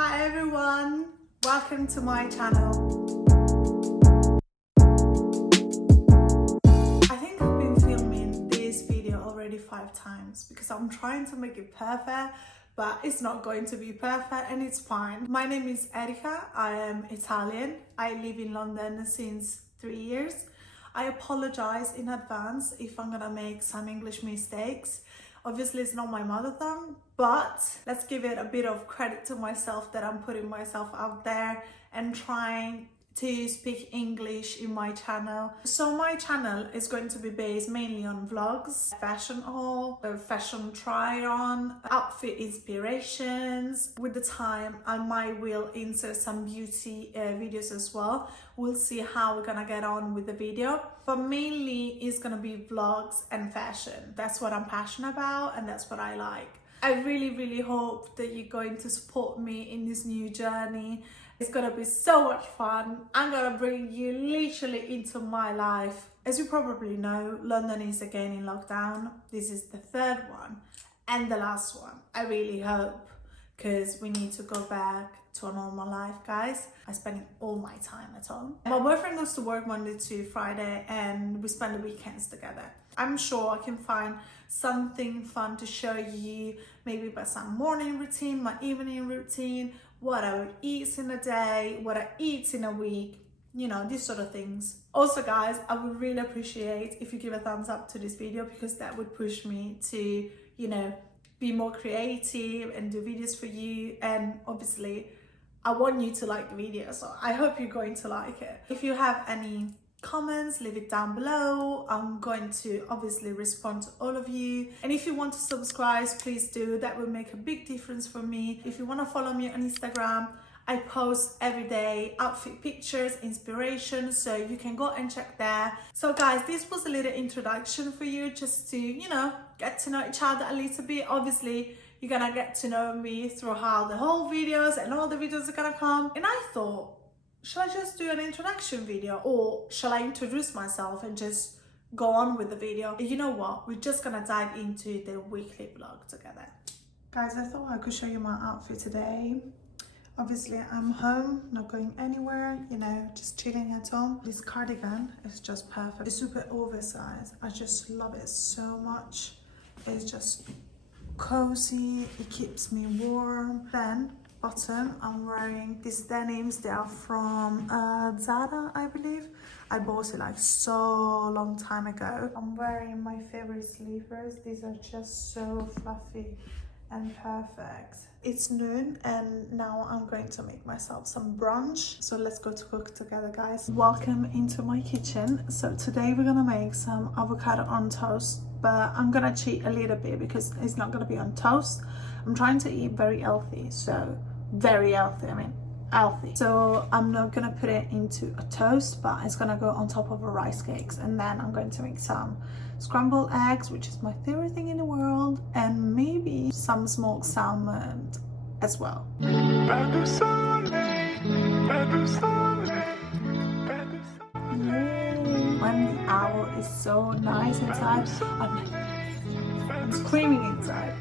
Hi everyone, welcome to my channel. I think I've been filming this video already 5 times because I'm trying to make it perfect, but it's not going to be perfect and it's fine. My name is Erika, I am Italian. I live in London since 3 years. I apologize in advance if I'm gonna make some English mistakes. Obviously it's not my mother tongue, but let's give it a bit of credit to myself that I'm putting myself out there and trying to speak English in my channel. So my channel is going to be based mainly on vlogs, fashion haul, fashion try on, outfit inspirations. With the time I will insert some beauty videos as well. We'll see how we're gonna get on with the video, but mainly it's gonna be vlogs and fashion. That's what I'm passionate about and that's what I like. I really hope that you're going to support me in this new journey. It's gonna be so much fun. I'm gonna bring you literally into my life. As you probably know, London is again in lockdown. This is the 3rd one and the last one. I really hope, because we need to go back to a normal life, guys. I'm spending all my time at home. My boyfriend goes to work Monday to Friday and we spend the weekends together. I'm sure I can find something fun to show you, maybe about some morning routine, my evening routine, what I would eat in a day, what I eat in a week, you know, these sort of things. Also guys, I would really appreciate if you give a thumbs up to this video, because that would push me to, you know, be more creative and do videos for you. And obviously I want you to like the video, so I hope you're going to like it. If you have any comments, leave it down below. I'm going to obviously respond to all of you, and if you want to subscribe, please do. That will make a big difference for me. If you want to follow me on Instagram, I post every day outfit pictures, inspiration, so you can go and check there. So guys, this was a little introduction for you, just to, you know, get to know each other a little bit. Obviously you're gonna get to know me throughout the whole videos, and all the videos are gonna come. And I thought, shall I just do an introduction video, or shall I introduce myself and just go on with the video? You know what, we're just gonna dive into the weekly vlog together. Guys, I thought I could show you my outfit today. Obviously I'm home, not going anywhere, you know, just chilling at home. This cardigan is just perfect. It's super oversized. I just love it so much. It's just cozy, it keeps me warm. Then bottom, I'm wearing these denims. They are from Zara, I believe. I bought it like so long time ago. I'm wearing my favorite sleepers. These are just so fluffy and perfect. It's noon and now I'm going to make myself some brunch. So let's go to cook together, guys. Welcome into my kitchen. So today we're gonna make some avocado on toast, but I'm gonna cheat a little bit because it's not gonna be on toast. I'm trying to eat very healthy, so very healthy, I mean healthy. So I'm not gonna put it into a toast, but it's gonna go on top of a rice cakes, and then I'm going to make some scrambled eggs, which is my favorite thing in the world, and maybe some smoked salmon as well. When the owl is so nice inside, I'm screaming inside.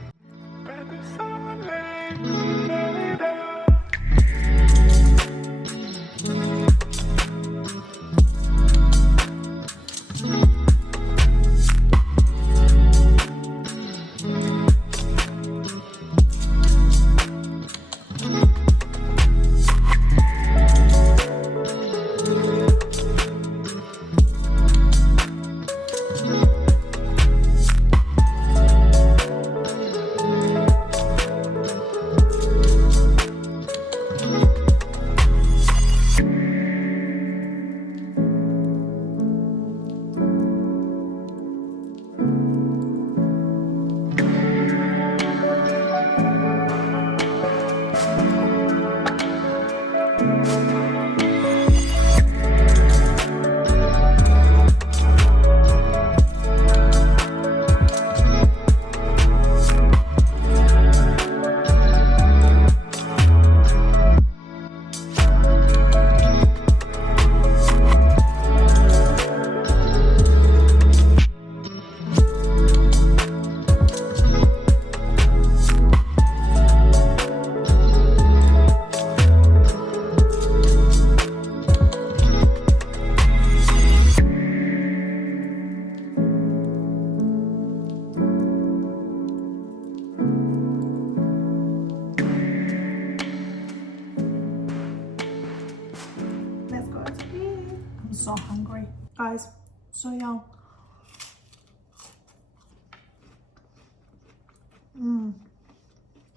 so hungry. Guys, so young.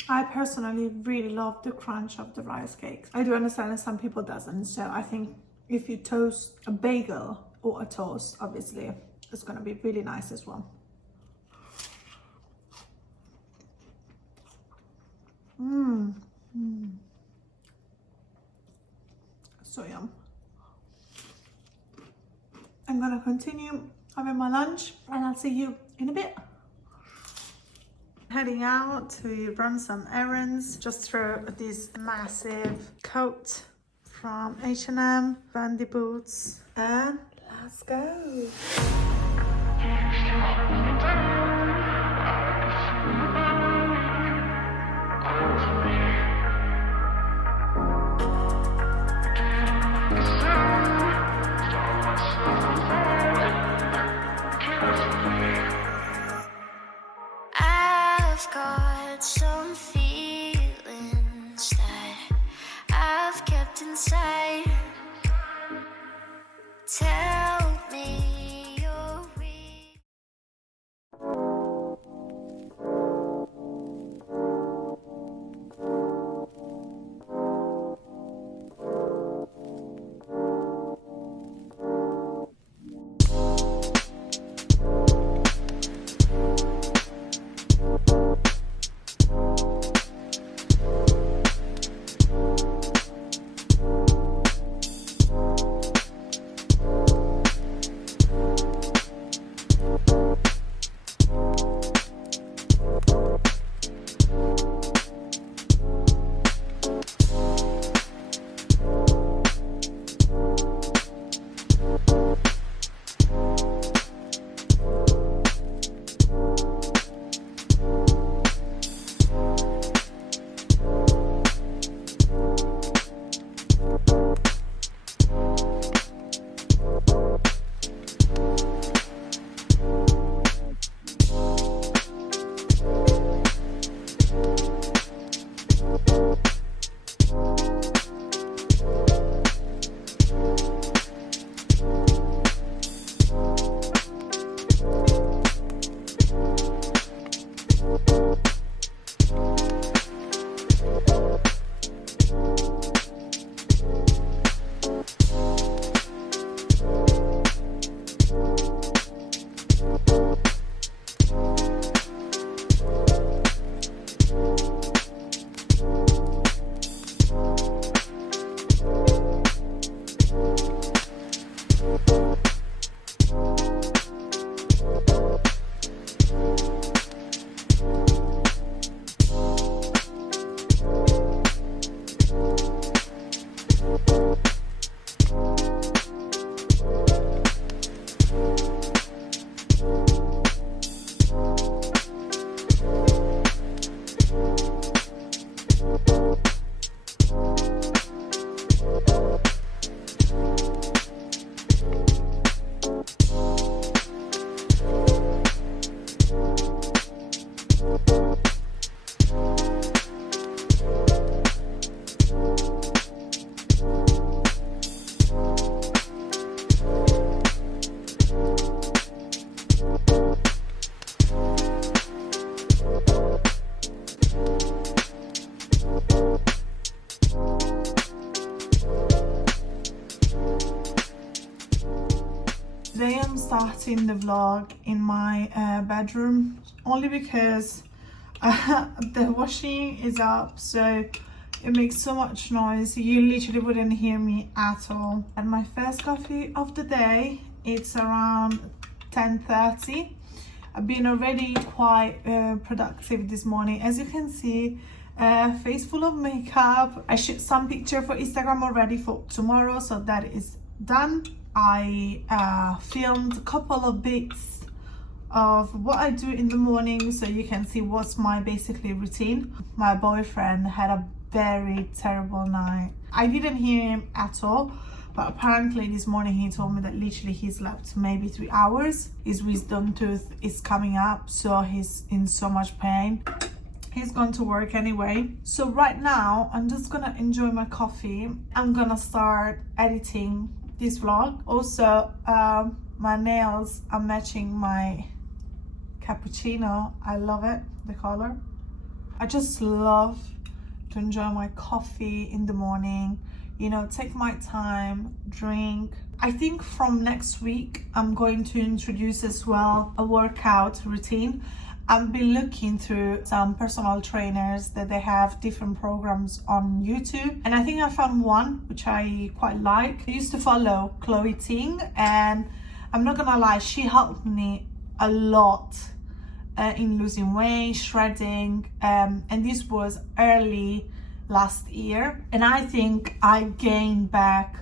I personally really love the crunch of the rice cakes. I do understand that some people doesn't, so I think if you toast a bagel or a toast, obviously it's gonna be really nice as well. So yum. I'm gonna continue having my lunch and I'll see you in a bit. Heading out to run some errands. Just throw this massive coat from H&M, Bandy boots, and let's go. Got some feelings that I've kept inside. Tell me you're real. Today I'm starting the vlog in my bedroom only because the washing is up, so it makes so much noise you literally wouldn't hear me at all. And my first coffee of the day, it's around 10:30. I've been already quite productive this morning. As you can see, face full of makeup. I shoot some picture for Instagram already for tomorrow, so that is done. I filmed a couple of bits of what I do in the morning, so you can see what's my basically routine. My boyfriend had a very terrible night. I didn't hear him at all, but apparently this morning he told me that literally he slept maybe 3 hours. His wisdom tooth is coming up, so he's in so much pain. He's gone to work anyway. So right now I'm just gonna enjoy my coffee. I'm gonna start editing this vlog. Also, my nails are matching my cappuccino. I love it, the color. I just love to enjoy my coffee in the morning, you know, take my time, drink. I think from next week I'm going to introduce as well a workout routine. I've been looking through some personal trainers that they have different programs on YouTube, and I think I found one which I quite like. I used to follow Chloe Ting, and I'm not gonna lie, she helped me a lot in losing weight, shredding, and this was early last year, and I think I gained back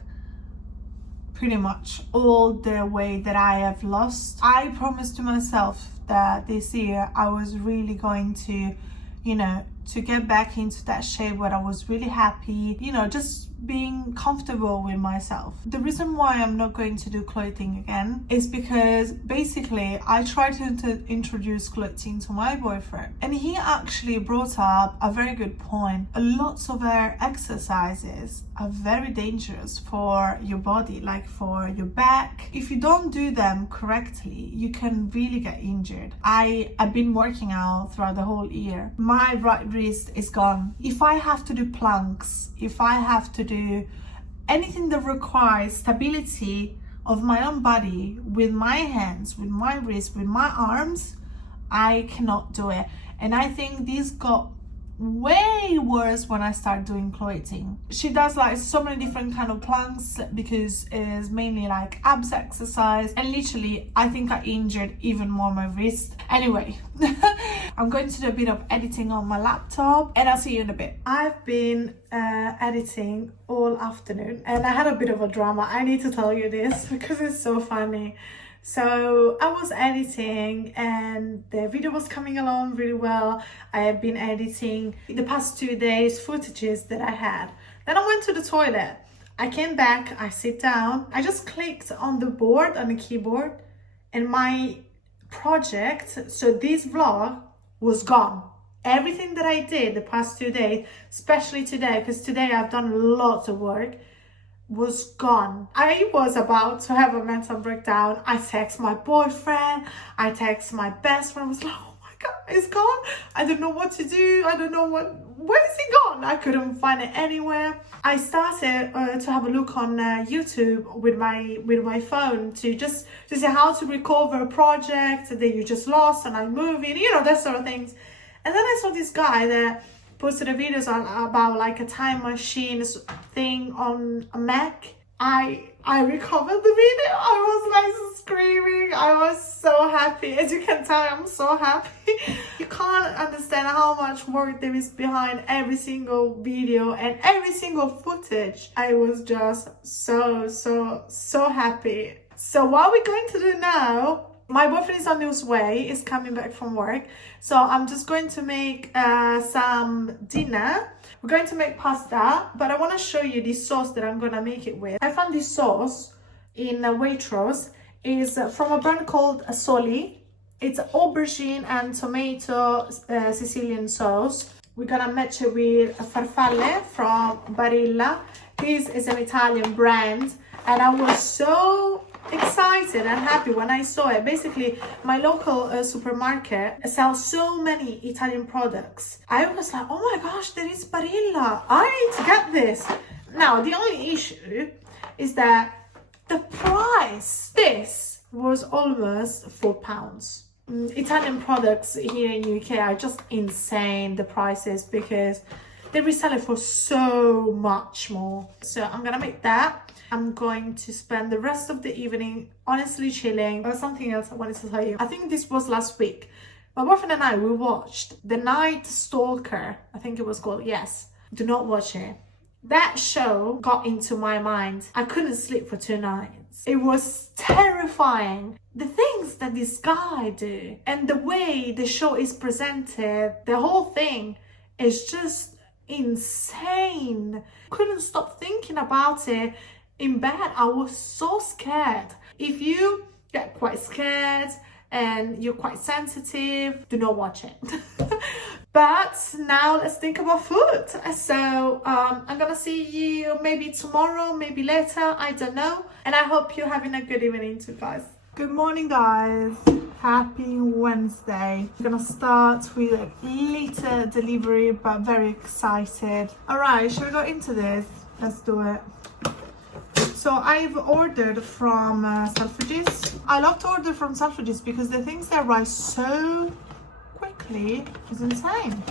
pretty much all the weight that I have lost. I promised to myself that this year I was really going to, you know, to get back into that shape where I was really happy, you know, just being comfortable with myself. The reason why I'm not going to do clothing again is because basically I tried to introduce clothing to my boyfriend, and he actually brought up a very good point. Lots of our exercises are very dangerous for your body, like for your back. If you don't do them correctly, you can really get injured. I've been working out throughout the whole year. My right wrist is gone. If I have to do planks, if I have to do anything that requires stability of my own body with my hands, with my wrists, with my arms, I cannot do it. And I think this got way worse when I started doing clothing. She does like so many different kind of planks because it is mainly like abs exercise, and literally I think I injured even more my wrist. Anyway, I'm going to do a bit of editing on my laptop, and I'll see you in a bit. I've been editing all afternoon, and I had a bit of a drama. I need to tell you this because it's so funny. So I was editing and the video was coming along really well. I have been editing the past 2 days footages that I had. Then I went to the toilet. I came back, I sit down. I just clicked on the board, on the keyboard, and my project, so this vlog, was gone. Everything that I did the past 2 days, especially today, because today I've done lots of work, was gone. I was about to have a mental breakdown. I text my boyfriend, I text my best friend, I was like, oh my god, it's gone. I don't know what to do. I don't know where is it gone? I couldn't find it anywhere. I started to have a look on YouTube with my phone to see how to recover a project that you just lost and I'm moving, you know, that sort of things. And then I saw this guy that posted a videos about like a time machine thing on a Mac. I recovered the video. I was like screaming. I was so happy. As you can tell, I'm so happy. You can't understand how much work there is behind every single video and every single footage. I was just so happy. So what we're going to do now, my boyfriend is on his way, is coming back from work. So I'm just going to make some dinner. We're going to make pasta, but I want to show you this sauce that I'm going to make it with. I found this sauce in Waitrose. It's from a brand called Soli. It's aubergine and tomato Sicilian sauce. We're going to match it with farfalle from Barilla. This is an Italian brand, and I was so excited and happy when I saw it. Basically, my local supermarket sells so many Italian products. I was like, oh my gosh, there is Barilla. I need to get this. Now, the only issue is that the price, this was almost £4. Italian products here in UK are just insane, the prices, because they resell it for so much more. So I'm gonna make that. I'm going to spend the rest of the evening honestly chilling. There was something else I wanted to tell you. I think this was last week. My boyfriend and I, we watched The Night Stalker. I think it was called. Yes. Do not watch it. That show got into my mind. I couldn't sleep for 2 nights. It was terrifying. The things that this guy do and the way the show is presented, the whole thing is just insane. Couldn't stop thinking about it. In bed, I was so scared. If you get quite scared, and you're quite sensitive, do not watch it. But now let's think about food. So I'm gonna see you maybe tomorrow, maybe later, I don't know. And I hope you're having a good evening too, guys. Good morning, guys. Happy Wednesday. I'm gonna start with a little delivery, but very excited. All right, shall we go into this? Let's do it. So I've ordered from Selfridges. I love to order from Selfridges because the things that arrive so quickly is insane.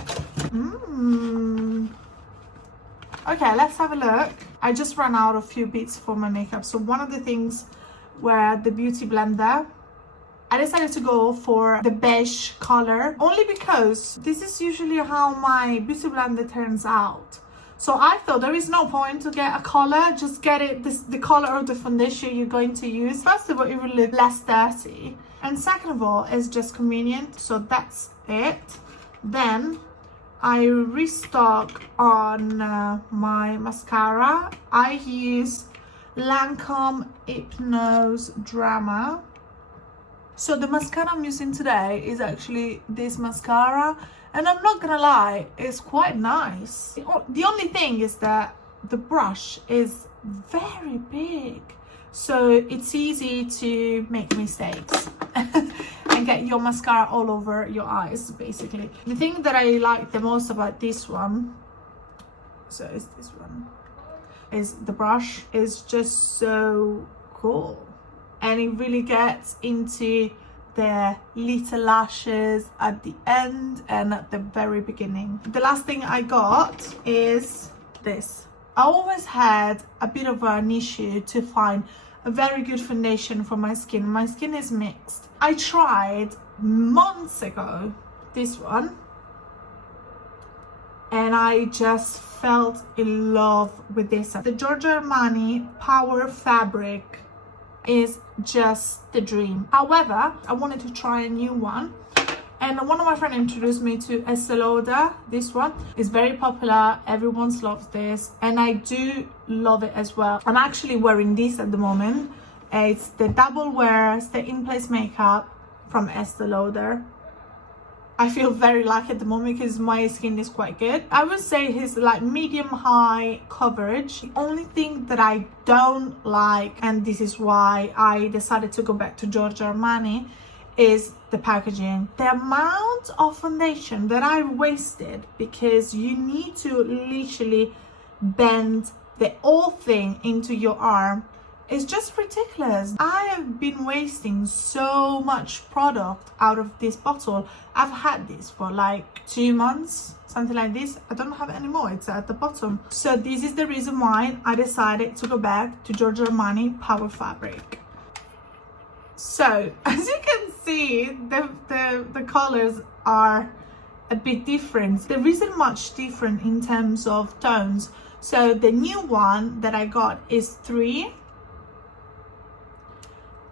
Okay, let's have a look. I just ran out of a few bits for my makeup. So one of the things were the beauty blender. I decided to go for the beige color only because this is usually how my beauty blender turns out. So I thought there is no point to get a color, just get it the color of the foundation you're going to use. First of all, it will look less dirty, and second of all, it's just convenient. So that's it. Then I restock on my mascara. I use Lancome Hypnose Drama. So the mascara I'm using today is actually this mascara, and I'm not gonna lie, it's quite nice. The only thing is that the brush is very big, so it's easy to make mistakes and get your mascara all over your eyes, basically. The thing that I like the most about this one, so it's this one, is the brush is just so cool. And it really gets into the little lashes at the end and at the very beginning. The last thing I got is this. I always had a bit of an issue to find a very good foundation for my skin. My skin is mixed. I tried months ago this one, and I just fell in love with this. The Giorgio Armani Power Fabric is just the dream. However, I wanted to try a new one, and one of my friends introduced me to Estee Lauder. This one is very popular, everyone loves this, and I do love it as well. I'm actually wearing this at the moment. It's the Double Wear Stay In Place makeup from Estee Lauder. I feel very lucky at the moment because my skin is quite good. I would say it's like medium high coverage. The only thing that I don't like, and this is why I decided to go back to Giorgio Armani, is the packaging. The amount of foundation that I wasted because you need to literally bend the whole thing into your arm. It's just ridiculous. I have been wasting so much product out of this bottle. I've had this for like 2 months, something like this. I don't have it anymore, it's at the bottom. So this is the reason why I decided to go back to Giorgio Armani Power Fabric. So as you can see, the colors are a bit different. There isn't much different in terms of tones. So the new one that I got is 3.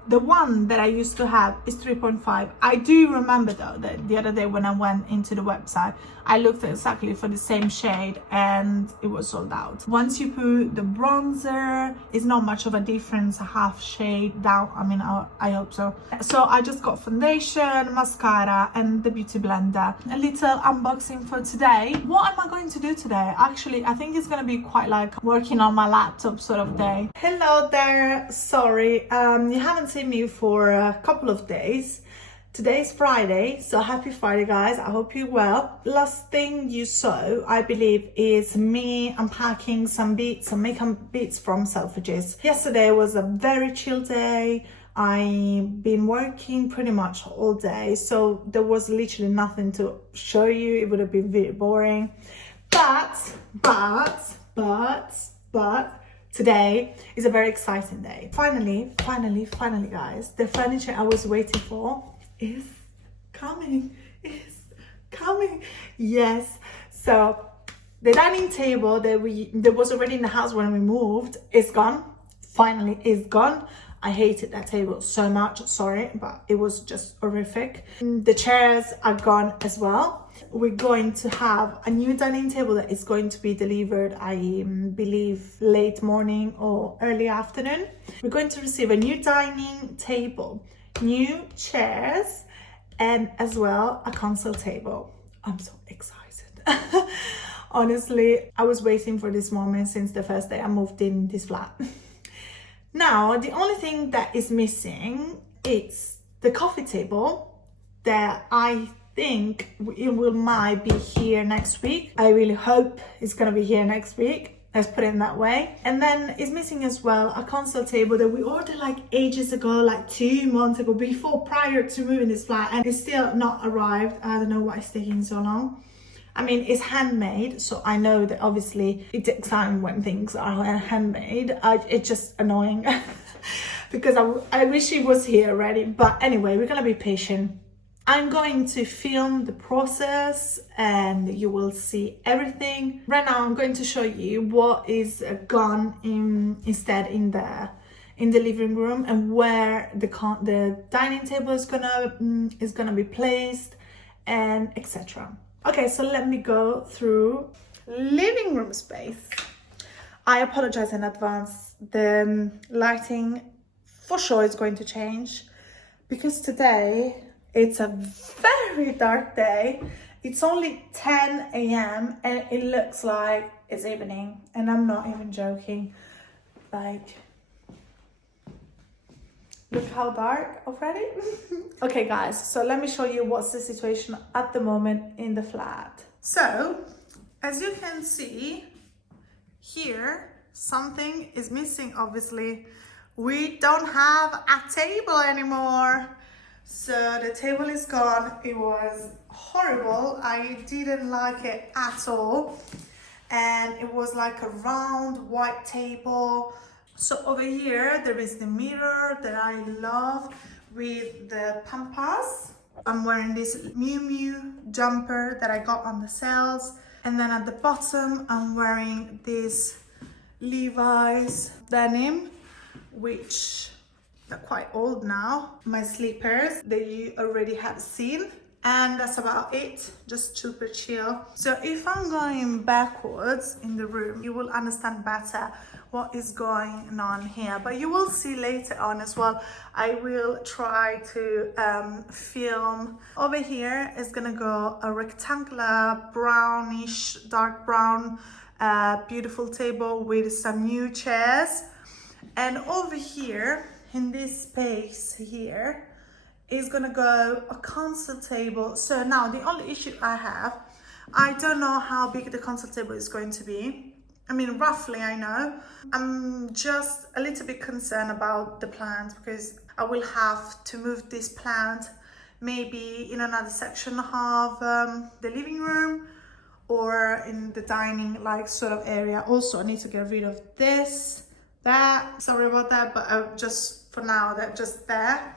The one that I used to have is 3.5. I do remember though that the other day when I went into the website, I looked exactly for the same shade and it was sold out. Once you put the bronzer, it's not much of a difference, a half shade down. I mean, I hope so. So I just got foundation, mascara and the beauty blender. A little unboxing for today. What am I going to do today? Actually, I think it's gonna be quite like working on my laptop sort of day. Hello there, sorry, you haven't seen me for a couple of days. Today is Friday, so happy Friday, guys. I hope you're well. Last thing you saw, I believe, is me unpacking some makeup bits from Selfridges. Yesterday was a very chill day. I've been working pretty much all day, so there was literally nothing to show you. It would have been very boring. But today is a very exciting day. Finally, guys, the furniture I was waiting for is coming. Yes. So the dining table that was already in the house when we moved is gone. Finally, it's gone. I hated that table so much, sorry, but it was just horrific. The chairs are gone as well. We're going to have a new dining table that is going to be delivered, I believe, late morning or early afternoon. We're going to receive a new dining table new chairs, and as well a console table. I'm so excited. Honestly, I was waiting for this moment since the first day I moved in this flat. Now, the only thing that is missing is the coffee table that I think might be here next week. I really hope it's gonna be here next week. Let's put it that way. And then it's missing as well a console table that we ordered like ages ago, like 2 months ago, prior to moving this flat, and it's still not arrived. I don't know why it's taking so long. I mean, it's handmade, so I know that obviously it takes time when things are handmade. It's just annoying because I wish it was here already. But anyway, we're gonna be patient. I'm going to film the process and you will see everything. Right now, I'm going to show you what is gone instead in the living room and where the dining table is gonna be placed and etc. Okay, so let me go through living room space. I apologize in advance. The lighting for sure is going to change because today it's a very dark day. It's only 10 a.m. and it looks like it's evening, and I'm not even joking. Like, look how dark already. Okay guys, so let me show you what's the situation at the moment in the flat. So, as you can see here, something is missing obviously. We don't have a table anymore. So the table is gone. It was horrible. I didn't like it at all. And it was like a round white table. So over here, there is the mirror that I love with the pampas. I'm wearing this Miu Miu jumper that I got on the sales. And then at the bottom, I'm wearing this Levi's denim, which they're quite old now. My slippers that you already have seen. And that's about it, just super chill. So if I'm going backwards in the room, you will understand better what is going on here. But you will see later on as well, I will try to film. Over here is gonna go a rectangular brownish, dark brown, beautiful table with some new chairs. And over here, in this space here, is gonna go a console table. So now the only issue I don't know how big the console table is going to be. I mean, roughly I know. I'm just a little bit concerned about the plant because I will have to move this plant maybe in another section of the living room or in the dining like sort of area. Also, I need to get rid of this, that. Sorry about that, but just for now, that's just there.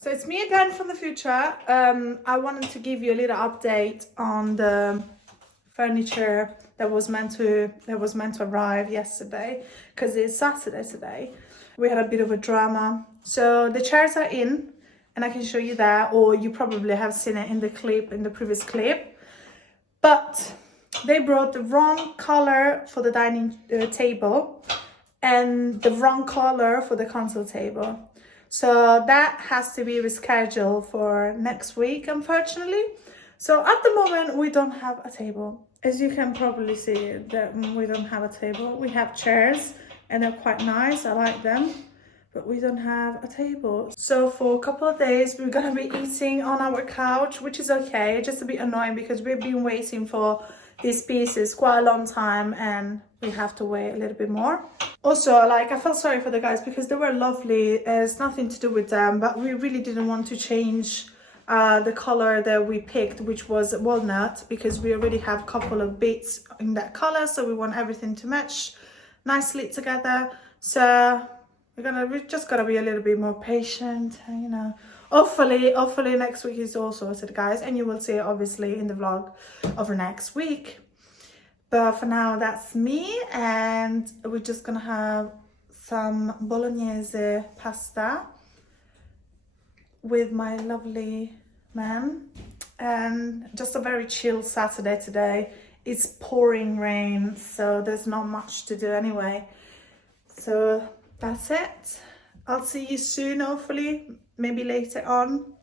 So it's me again from the future. I wanted to give you a little update on the furniture that was meant to arrive yesterday, because it's Saturday today. We had a bit of a drama. So the chairs are in, and I can show you that, or you probably have seen it in the clip, in the previous clip. But they brought the wrong color for the dining table and the wrong color for the console table. So that has to be rescheduled for next week, unfortunately. So at the moment, we don't have a table. As you can probably see, that we don't have a table. We have chairs and they're quite nice. I like them, but we don't have a table. So for a couple of days, we're gonna be eating on our couch, which is okay. Just a bit annoying because we've been waiting for this piece is quite a long time and we have to wait a little bit more. Also, like, I felt sorry for the guys because they were lovely. It's nothing to do with them, but we really didn't want to change the color that we picked, which was walnut, because we already have a couple of bits in that color, so we want everything to match nicely together. So we just gotta be a little bit more patient, you know. Hopefully next week is all sorted, guys, and you will see it obviously in the vlog over next week. But for now, that's me, and we're just gonna have some bolognese pasta with my lovely man, and just a very chill Saturday today. It's pouring rain, so there's not much to do anyway. So that's it. I'll see you soon, hopefully, maybe later on.